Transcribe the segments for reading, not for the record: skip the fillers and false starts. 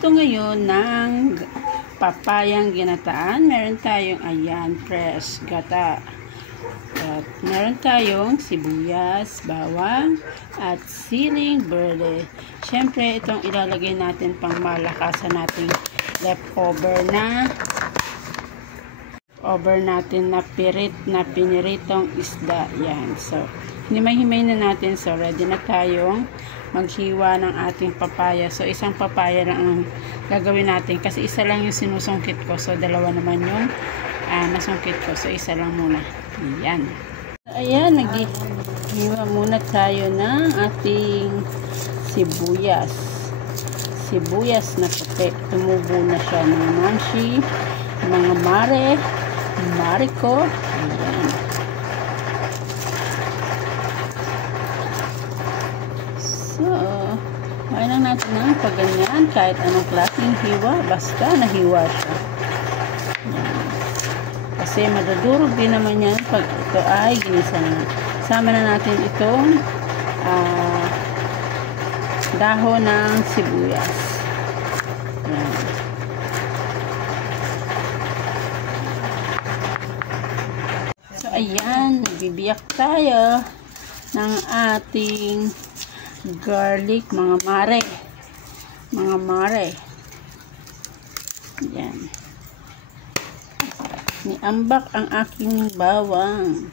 Magluluto ngayon ng papayang ginataan. Meron tayong ayan, fresh gata. At meron tayong sibuyas, bawang, at siling berde. Siyempre, itong ilalagay natin pang malakasan nating leftover natin na piniritong isda. Yan. So, hinimay-himay na natin. So, ready na tayong maghiwa ng ating papaya. So, isang papaya lang ang gagawin natin. Kasi isa lang yung sinusungkit ko. So, dalawa naman yung nasungkit ko. So, isa lang muna. Ayan. So, ayan, naghiwa muna tayo ng ating sibuyas. Sibuyas na puti. Tumubo na siya ng mamshi, mga mariko. Ayan. So, kaya lang natin ng pagganyan kahit anong klaseng hiwa, basta nahiwa siya. Ayan. Kasi madudurog din naman yan pag ito ay ginisa na. Sama na natin itong dahon ng sibuyas. Ayan. So, ayan, bibiyak tayo ng ating garlic, mga mare. Ayan. Niambak ang aking bawang.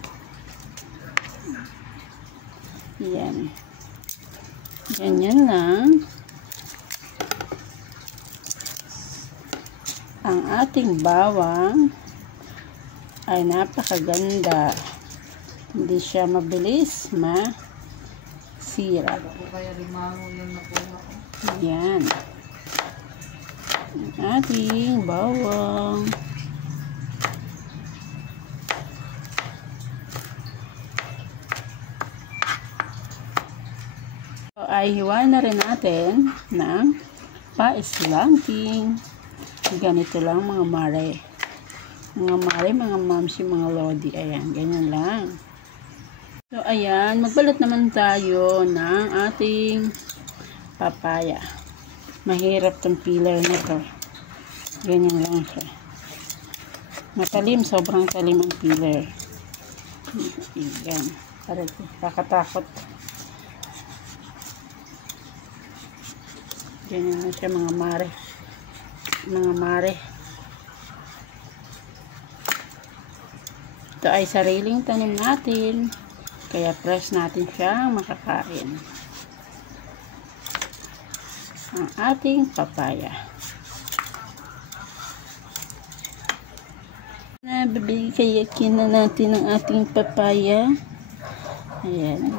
Ayan. Ganyan lang. Ang ating bawang ay napakaganda. Hindi siya mabilis masira. Ayan. Ang ating bawang. So, ay hiwa na rin natin ng pa-slanting. Ganito lang mga mare. Mga mamsi, mga lodi. Ayan, ganyan lang. So, ayan. Magbalat naman tayo ng ating papaya. Mahirap tong peeler nito. Ganyan lang siya. Matalim, sobrang talim ang peeler. Ayan. Kakatakot. Ganyan lang siya mga mare. Ito ay sariling tanim natin. Kaya fresh natin siyang makakain. Ang ating papaya. Bibigyan na natin ang ating papaya. Ayan.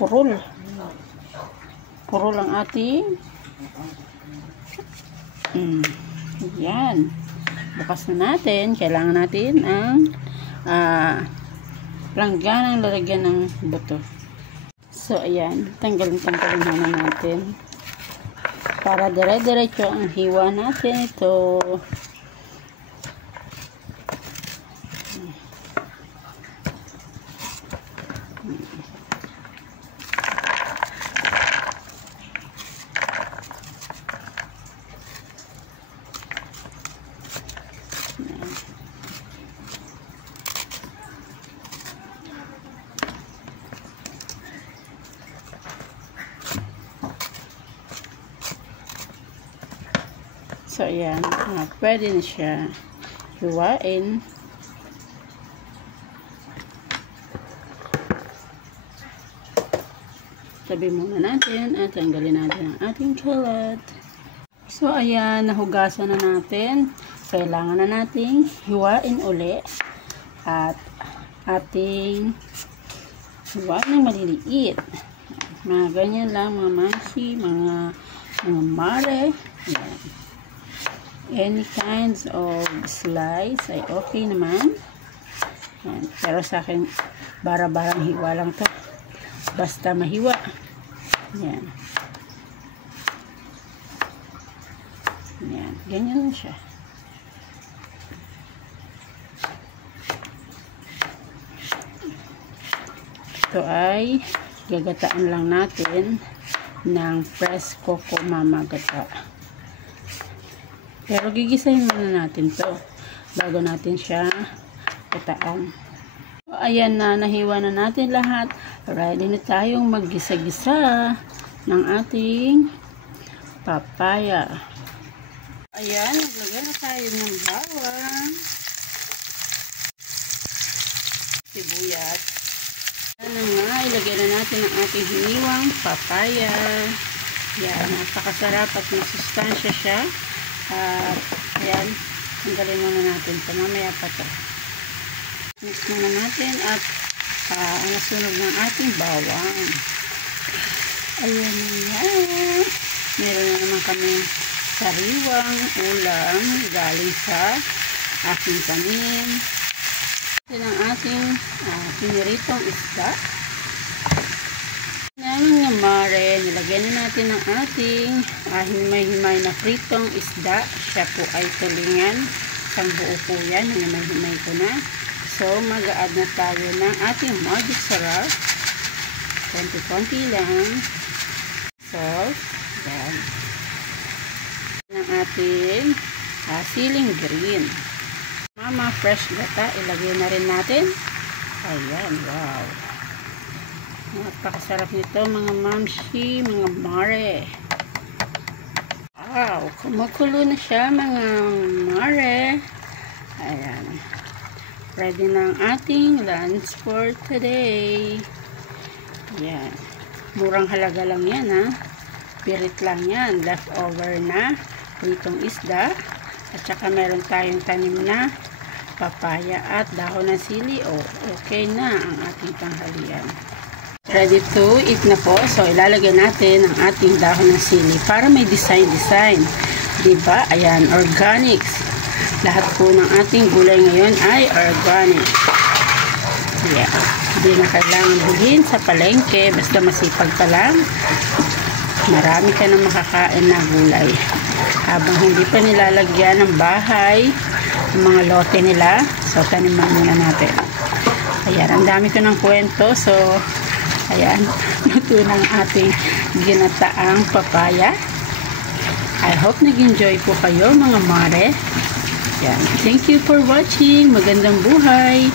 Purol ang ating yan. Bukas na natin. Kailangan natin ang langganang lalagyan ng buto. So, ayan. Tanggalin na natin. Para dire-diretso ang hiwa natin ito. So, ayan. Pwede na siya hiwain. Tabi muna natin at tanggalin natin ang ating kalat. So, ayan. Nahugasan na natin. Kailangan na nating hiwain uli. At ating hiwain ng maliliit. Mga ganyan lang, mga masi, mga mare. Ayan. Any kinds of slice ay okay naman. Ayan. Pero sa akin, bara-barang hiwa lang to. Basta mahiwa. Ayan. Ayan. Ganyan lang siya. ito ay gagataan lang natin ng fresh coco mama gata. Pero gigisahin muna natin to bago natin siya gataan. So, ayan na, nahiwa na natin lahat. Ready na tayong maggisa-gisa ng ating papaya. Ayan, naglagay na tayo ng bawang, sibuyas. Ayan na nga, ilagay na natin ang ating hiniwang papaya. Yan, napakasarap at masustansya siya. At ayan, tanggalin muna natin ito. Mamaya pa ito. Mix muna natin at nasunog ng ating bawang. Ayan na. Meron na naman kami sariwang ulam galing sa aking tanim. Ito ang ating piniritong isda. Ngayon nga mare, nilagyan na natin ang ating himay-himay na pritong isda. Siya po ay tulingan. Isang buo po yan. Himay-himay ko na. So, mag-a-add na tayo ng ating magic sarap. Konti-konti lang. Salt. Yan. Ng ating siling green. Mama fresh gata. Ilagay na rin natin. Ayan. Wow. Napakasarap nito mga mamshi, mga mare. Wow. Kumukulo na siya mga mare. Ayan. Ready na ang ating lunch for today. Yan. Murang halaga lang yan ha. Pirit lang yan. Leftover na pritong isda. At saka meron tayong tanim na papaya at dahon ng sili. Okay na ang ating tanghalian. Ready to eat na po. So ilalagay natin ang ating dahon ng sili para may design. Diba? Ayan. Organics. Lahat po ng ating gulay ngayon ay organic. Yeah. Hindi na kailangan bilhin sa palengke. Basta masipag ka lang. Marami ka na makakain na gulay. Habang hindi pa nilalagyan ng bahay, ang mga lote nila. So, taniman muna natin. Ayan. Ang dami ko ng kwento. So, ayan. Luto ng ating ginataang papaya. I hope nag-enjoy po kayo mga mare. Yan. Thank you for watching. Magandang buhay.